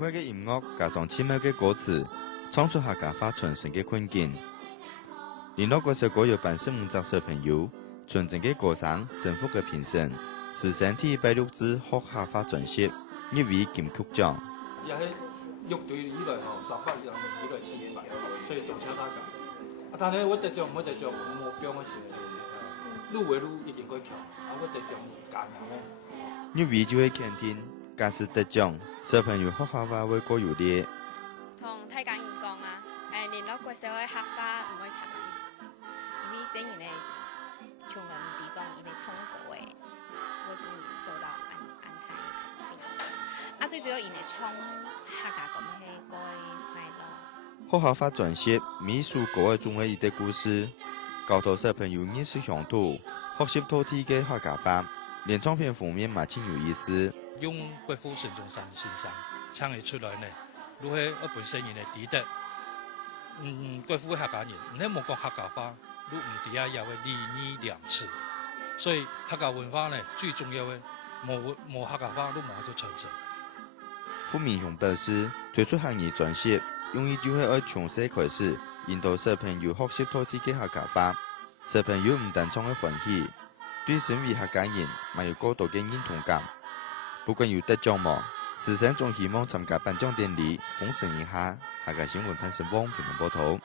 快嘅音乐加上奇妙嘅歌词，创出客家话传承嘅困境。联络国小歌有办15只小朋友，纯正嘅歌声，政府嘅评审，是上第106支学客话专辑1位金曲奖。也係樂隊以來300人以來前排，所以多謝大家。但係我得獎，我得獎，我目標我是越為越一定會強，我得獎加油咩？1位就係肯定，假使得獎，小朋友學客話會過有啲。同大家講啊，聯絡國小嘅客話唔會參與，因為雖然你窮人比講，因為通過嘅會不受到安泰嘅肯定。最主要因為從客家講係過快樂。學客話專輯美術歌中嘅一啲故事，教導小朋友認識鄉土，學習土地嘅客家話，連唱片封面嘛真有意思。用國父孫中山先生唱起出來呢，如係我本身人嘅記得，國父客家人，你冇講客家話，都唔知啊有嘅禮義廉恥，所以客家文化呢最重要嘅冇客家話都冇得傳承。傅明雄表示，推出客語專輯，用意就係要從細開始，引導小朋友學習土地嘅客家話。小朋友唔但唱得歡喜，對身為客家人還有高度嘅認同感。不管有得獎冇，師生仲希望參加頒獎典禮，豐盛一下客家新聞潘成旺評論報道。